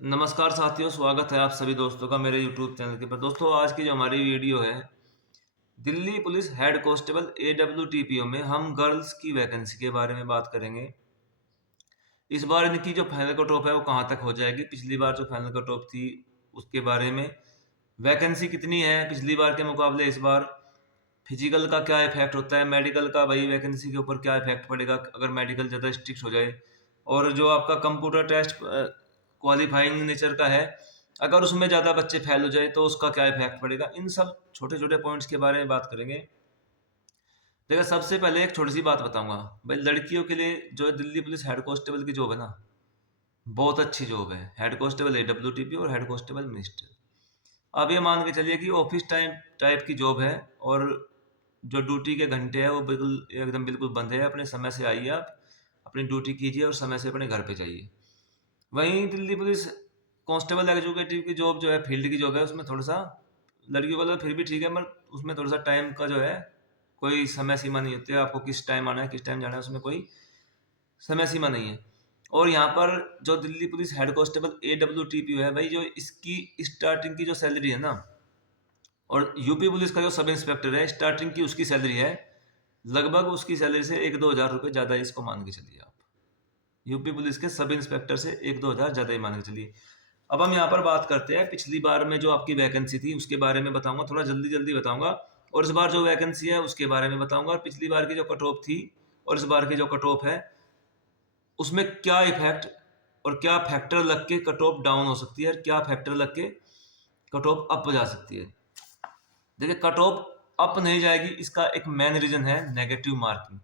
नमस्कार साथियों, स्वागत है आप सभी दोस्तों का मेरे YouTube चैनल के पर। दोस्तों, आज की जो हमारी वीडियो है, Delhi police head constable AWTPO में हम गर्ल्स की वैकेंसी के बारे में बात करेंगे। इस बार इनकी जो फाइनल कट ऑफ है वो कहाँ तक हो जाएगी, पिछली बार जो फाइनल कट ऑफ थी उसके बारे में, वैकेंसी कितनी है पिछली बार के मुकाबले इस बार, फिजिकल का क्या इफेक्ट होता है, मेडिकल का भाई वैकेंसी के ऊपर क्या इफेक्ट पड़ेगा अगर मेडिकल ज़्यादा स्ट्रिक्ट हो जाए, और जो आपका कंप्यूटर टेस्ट क्वालिफाइंग नेचर का है, अगर उसमें ज़्यादा बच्चे फेल हो जाए तो उसका क्या इफेक्ट पड़ेगा। इन सब छोटे छोटे पॉइंट्स के बारे में बात करेंगे। देखिए, सबसे पहले एक छोटी सी बात बताऊंगा भाई, लड़कियों के लिए जो दिल्ली पुलिस हेड कांस्टेबल की जॉब है ना, बहुत अच्छी जॉब है। हेड कांस्टेबल AWTPO और हेड कांस्टेबल मिनिस्टर। आप ये मान के चलिए कि ऑफिस टाइम टाइप की जॉब है, और जो ड्यूटी के घंटे हैं वो बिल्कुल बंद है। अपने समय से आइए, आप अपनी ड्यूटी कीजिए और समय से अपने घर पे जाइए। वहीं दिल्ली पुलिस कांस्टेबल एग्जीक्यूटिव की जॉब जो है, फील्ड की जॉब है, उसमें थोड़ा सा लड़कियों का तो फिर भी ठीक है, मगर उसमें थोड़ा सा टाइम का जो है कोई समय सीमा नहीं होती है। आपको किस टाइम आना है, किस टाइम जाना है, उसमें कोई समय सीमा नहीं है। और यहाँ पर जो Delhi police head constable AWTPO है भाई, जो इसकी स्टार्टिंग की जो सैलरी है ना, और यूपी पुलिस का जो सब इंस्पेक्टर है, स्टार्टिंग की उसकी सैलरी है लगभग उसकी सैलरी से 1-2 हज़ार रुपये ज़्यादा है, इसको मान के चलिए आप। यूपी पुलिस के सब इंस्पेक्टर से 1-2 हज़ार ज़्यादा ही मान के चलिए। अब हम यहाँ पर बात करते हैं पिछली बार में जो आपकी वैकेंसी थी उसके बारे में बताऊंगा, थोड़ा जल्दी जल्दी बताऊंगा। और इस बार जो वैकेंसी है उसके बारे में बताऊंगा, और पिछली बार की जो कट ऑफ थी और इस बार की जो कट ऑफ है उसमें क्या इफेक्ट और क्या फैक्टर लग के कट ऑफ डाउन हो सकती है, और क्या फैक्टर लग के कट ऑफ अप जा सकती है। देखिए, कट ऑफ अप नहीं जाएगी, इसका एक मेन रीजन है नेगेटिव मार्किंग।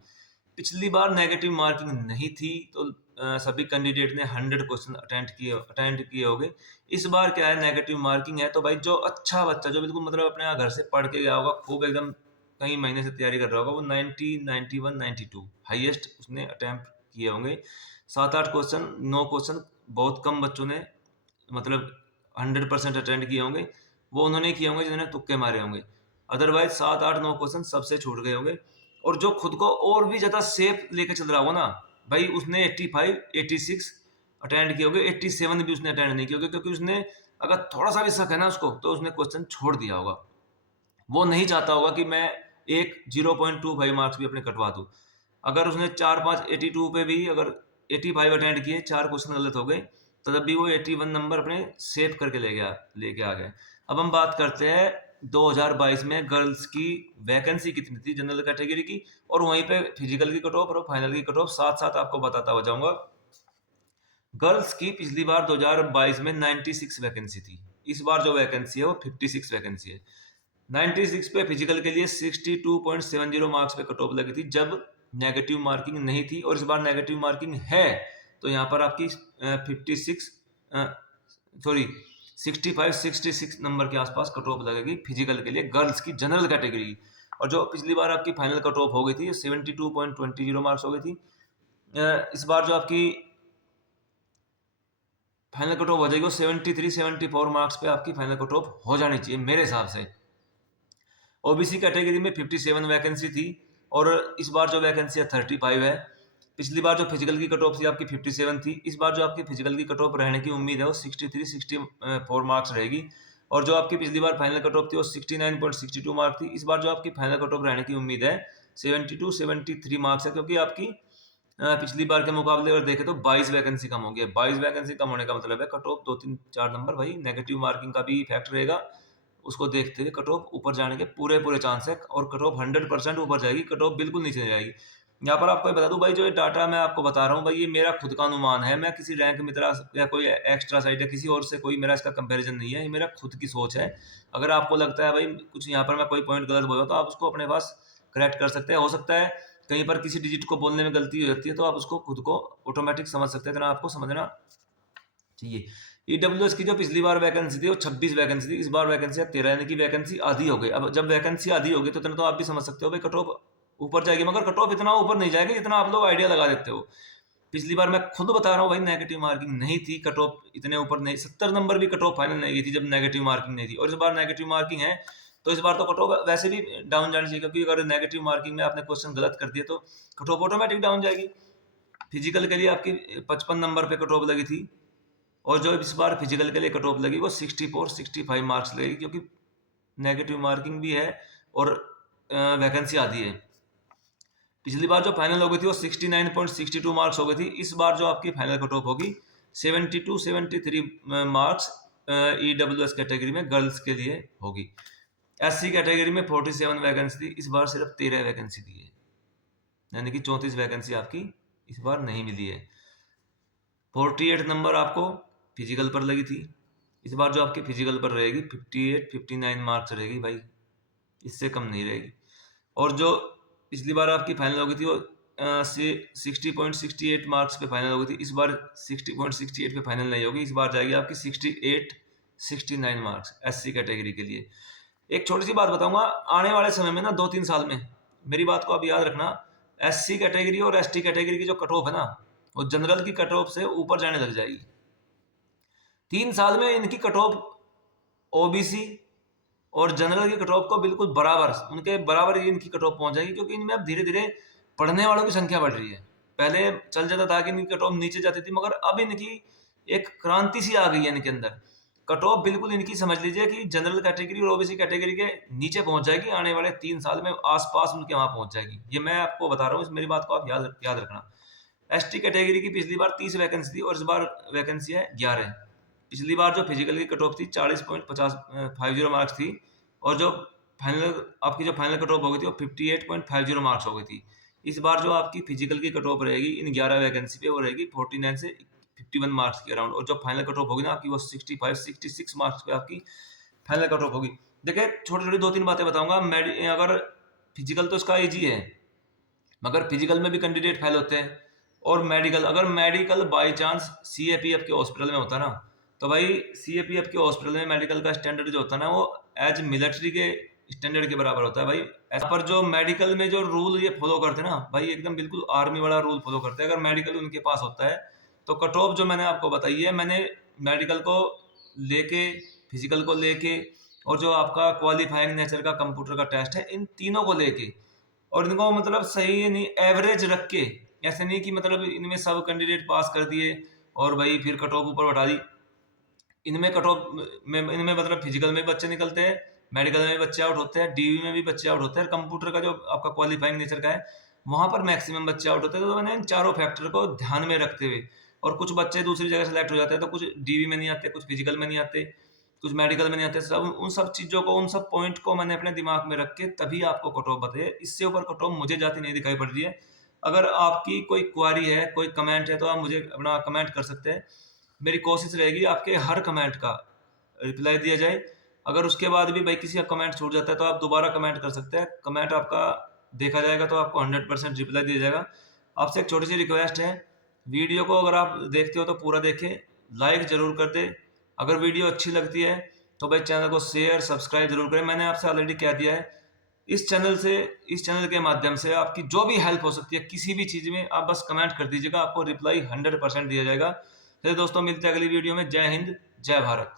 पिछली बार नेगेटिव मार्किंग नहीं थी, तो सभी कैंडिडेट ने 100 क्वेश्चन अटेंड किए होंगे। इस बार क्या है, नेगेटिव मार्किंग है, तो भाई जो अच्छा बच्चा जो बिल्कुल मतलब अपने यहाँ घर से पढ़ के गया होगा, खूब एकदम कई महीने से तैयारी कर रहा होगा, वो 90, 91, 92 हाईएस्ट उसने अटेम्प्ट किए होंगे। 7-8 क्वेश्चन, 9 क्वेश्चन बहुत कम बच्चों ने मतलब 100% अटेंड किए होंगे। वो उन्होंने किए होंगे जिन्होंने तुक्के मारे होंगे। अदरवाइज 7-8-9 क्वेश्चन सबसे छूट गए होंगे। और जो खुद को और भी ज़्यादा सेफ लेके चल रहा होगा ना भाई, उसने 85, 86 अटेंड किए होंगे, 87 भी उसने अटेंड नहीं किए होंगे, क्योंकि उसने अगर थोड़ा सा भी शक है ना उसको, तो उसने क्वेश्चन छोड़ दिया होगा। वो नहीं चाहता होगा कि मैं एक 0.25 मार्क्स भी अपने कटवा दूँ। अगर उसने 4-5 82 पे भी अगर 85 अटेंड किए, 4 क्वेश्चन गलत हो गए, तो तब भी वो 81 नंबर अपने सेव करके लेके आ गए। अब हम बात करते हैं 2022 में गर्ल्स की वैकेंसी कितनी थी जनरल कैटेगरी की, और वहीं पे फिजिकल की कट ऑफ और फाइनल की कट ऑफ साथ साथ आपको बताता हो जाऊंगा। गर्ल्स की पिछली बार 2022 में 96 वैकेंसी थी। इस बार जो वैकेंसी है वो 56 वैकेंसी है। 96 पे फिजिकल के लिए 62.70 मार्क्स पे कट ऑफ लगी थी जब नेगेटिव मार्किंग नहीं थी, और इस बार नेगेटिव मार्किंग है, तो यहाँ पर आपकी 56 सॉरी 65-66 नंबर के आसपास कट ऑफ लगेगी फिजिकल के लिए गर्ल्स की जनरल कैटेगरी की। और जो पिछली बार आपकी फाइनल कट ऑफ हो गई थी 72.20 मार्क्स हो गई थी, इस बार जो आपकी फाइनल कट ऑफ हो जाएगी वो 73-74 मार्क्स पे आपकी फाइनल कट ऑफ हो जानी चाहिए मेरे हिसाब से। ओबीसी कैटेगरी में 57 वैकेंसी थी, और इस बार जो वैकेंसी है 35 है। पिछली बार जो फिजिकल की कट ऑफ थी आपकी 57 थी, इस बार जो आपकी फिजिकल की कट ऑफ रहने की उम्मीद है वो 63-64 मार्क्स रहेगी। और जो आपकी पिछली बार फाइनल कट ऑफ थी वो 69.62 मार्क थी, इस बार जो आपकी फाइनल कट ऑफ रहने की उम्मीद है 72-73 मार्क्स है, क्योंकि आपकी पिछली बार के मुकाबले अगर देखें तो 22 वैकेंसी कम हो गई है। 22 वैकेंसी कम होने का मतलब है कट ऑफ 2-3-4 नंबर भाई नेगेटिव मार्किंग का भी इफेक्ट रहेगा। उसको देखते हुए कट ऑफ ऊपर जाने के पूरे पूरे चांस है, और कट ऑफ 100% ऊपर जाएगी, कट ऑफ बिल्कुल नीचे नहीं जाएगी। यहाँ पर आपको ये बता दूं भाई, जो ये डाटा मैं आपको बता रहा हूँ भाई, ये मेरा खुद का अनुमान है। मैं किसी रैंक मित्रा या कोई एक्स्ट्रा साइट या किसी और से कोई मेरा इसका कंपैरिजन नहीं है, ये मेरा खुद की सोच है। अगर आपको लगता है भाई कुछ यहाँ पर मैं कोई पॉइंट गलत बोला तो आप उसको अपने पास करेक्ट कर सकते हैं। हो सकता है कहीं पर किसी डिजिट को बोलने में गलती हो जाती है, तो आप उसको खुद को ऑटोमेटिक समझ सकते हैं, इतना आपको समझना चाहिए। ईडब्ल्यूएस की जो पिछली बार वैकेंसी थी वो 26 वैकेंसी थी, इस बार वैकेंसी है 13, यानी कि वैकेंसी आधी हो गई। अब जब वैकेंसी आधी होगी तो इतना तो आप भी समझ सकते हो भाई कट ऑफ ऊपर जाएगी, मगर कट ऑफ इतना ऊपर नहीं जाएगी जितना आप लोग आइडिया लगा देते हो। पिछली बार मैं खुद बता रहा हूँ भाई, नेगेटिव मार्किंग नहीं थी, कट ऑफ इतने ऊपर नहीं, 70 नंबर भी कट ऑफ फाइनल नहीं गई थी जब नेगेटिव मार्किंग नहीं थी। और इस बार नेगेटिव मार्किंग है, तो इस बार तो कट ऑफ वैसे भी डाउन जानी चाहिए, क्योंकि अगर नेगेटिव मार्किंग में आपने क्वेश्चन गलत कर दिया तो कट ऑफ ऑटोमेटिक डाउन जाएगी। फिजिकल के लिए आपकी 55 नंबर पे कट ऑफ लगी थी, और जो इस बार फिजिकल के लिए कट ऑफ लगी वो 64-65 मार्क्स लगेगी, क्योंकि नेगेटिव मार्किंग भी है और वैकेंसी आती है। पिछली बार जो फाइनल हो गई थी वो 69.62 मार्क्स हो गई थी। इस बार जो आपकी फाइनल कट ऑफ होगी 72-73 मार्क्स EWS कैटेगरी में गर्ल्स के लिए होगी। SC कैटेगरी में 47 वैकेंसी थी, इस बार सिर्फ 13 वैकेंसी दी है, यानी कि 34 वैकेंसी आपकी इस बार नहीं मिली है। 48 नंबर आपको फिजिकल पर लगी थी, इस बार जो आपकी फिजिकल पर रहेगी 58-59 मार्क्स रहेगी भाई, इससे कम नहीं रहेगी। और जो पिछली बार आपकी फाइनल हो गई थी वो 60.68 मार्क्स पे फाइनल हो गई थी, इस बार 60.68 पे फाइनल नहीं होगी, इस बार जाएगी आपकी 68-69 मार्क्स SC कैटेगरी के लिए। एक छोटी सी बात बताऊंगा, आने वाले समय में ना 2-3 साल में, मेरी बात को आप याद रखना, SC कैटेगरी और ST कैटेगरी की जो कट ऑफ है ना, वो जनरल की कट ऑफ से ऊपर जाने लग जाएगी। 3 साल में इनकी कट ऑफ OBC और जनरल की कट ऑफ को बिल्कुल बराबर, उनके बराबर ही इनकी कट ऑफ पहुंच जाएगी, क्योंकि इनमें अब धीरे धीरे पढ़ने वालों की संख्या बढ़ रही है। पहले चल जाता था कि इनकी कट ऑफ नीचे जाती थी, मगर अब इनकी एक क्रांति सी आ गई है इनके अंदर। कट ऑफ बिल्कुल इनकी समझ लीजिए कि जनरल कैटेगरी और OBC कैटेगरी के नीचे पहुंच जाएगी, आने वाले 3 साल में आसपास उनके वहां पहुंच जाएगी। ये मैं आपको बता रहा हूँ, मेरी बात को आप याद रखना। ST कैटेगरी की पिछली बार 30 वैकेंसी थी और इस बार वैकेंसी है 11। पिछली बार जो फिजिकल की कट ऑफ थी 40.50 मार्क्स थी, और जो आपकी जो फाइनल कट ऑफ हो गई थी वो 58.50 मार्क्स हो गई थी। इस बार जो आपकी फिजिकल की कट ऑफ रहेगी इन 11 वैकेंसी पे, वो रहेगी 49 से 51 मार्क्स के अराउंड, और जो फाइनल कट ऑफ होगी ना आपकी वो 65-66 मार्क्स पे आपकी फाइनल कट ऑफ होगी। देखिए छोटी छोटी 2-3 बातें बताऊंगा। अगर फिजिकल तो इसका ईजी है, मगर फिजिकल में भी कैंडिडेट फेल होते हैं, और मेडिकल, अगर मेडिकल बाय चांस CAPF के हॉस्पिटल में होता ना, तो भाई CAPF के हॉस्पिटल में मेडिकल का स्टैंडर्ड जो होता है ना, वो एज मिलिट्री के स्टैंडर्ड के बराबर होता है भाई। ऐसा पर जो मेडिकल में जो रूल ये फॉलो करते हैं ना भाई, एकदम बिल्कुल आर्मी वाला रूल फॉलो करते हैं। अगर मेडिकल उनके पास होता है तो कट ऑफ जो मैंने आपको बताई है, मैंने मेडिकल को लेके, फिजिकल को लेके, और जो आपका क्वालिफाइंग नेचर का कंप्यूटर का टेस्ट है, इन तीनों को लेके, और इनको मतलब सही नहीं एवरेज रख के, ऐसे नहीं कि मतलब इनमें सब कैंडिडेट पास कर दिए और भाई फिर कट ऑफ ऊपर बढ़ा दी। इनमें कट ऑफ में, इनमें मतलब फिजिकल में भी बच्चे निकलते हैं, मेडिकल में भी बच्चे आउट होते हैं, DV में भी बच्चे आउट होते हैं, कंप्यूटर का जो आपका क्वालिफाइंग नेचर का है वहां पर मैक्सिमम बच्चे आउट होते हैं। तो मैंने इन चारों फैक्टर को ध्यान में रखते हुए, और कुछ बच्चे दूसरी जगह सेलेक्ट हो जाते हैं, तो कुछ DV में नहीं आते, कुछ फिजिकल में नहीं आते, कुछ मेडिकल में नहीं आते, सब उन सब चीजों को, उन सब पॉइंट को मैंने अपने दिमाग में रख के तभी आपको कट ऑफ बताया। इससे ऊपर कट ऑफ मुझे जाती नहीं दिखाई पड़ रही है। अगर आपकी कोई क्वारी है, कोई कमेंट है, तो आप मुझे अपना कमेंट कर सकते हैं। मेरी कोशिश रहेगी आपके हर कमेंट का रिप्लाई दिया जाए। अगर उसके बाद भी भाई किसी का कमेंट छूट जाता है तो आप दोबारा कमेंट कर सकते हैं, कमेंट आपका देखा जाएगा, तो आपको 100% रिप्लाई दिया जाएगा। आपसे एक छोटी सी रिक्वेस्ट है, वीडियो को अगर आप देखते हो तो पूरा देखें, लाइक जरूर कर दे। अगर वीडियो अच्छी लगती है तो भाई चैनल को शेयर सब्सक्राइब जरूर करें। मैंने आपसे ऑलरेडी कह दिया है, इस चैनल के माध्यम से आपकी जो भी हेल्प हो सकती है किसी भी चीज़ में, आप बस कमेंट कर दीजिएगा, आपको रिप्लाई 100% दिया जाएगा। चलिए दोस्तों, मिलते हैं अगली वीडियो में। जय हिंद, जय भारत।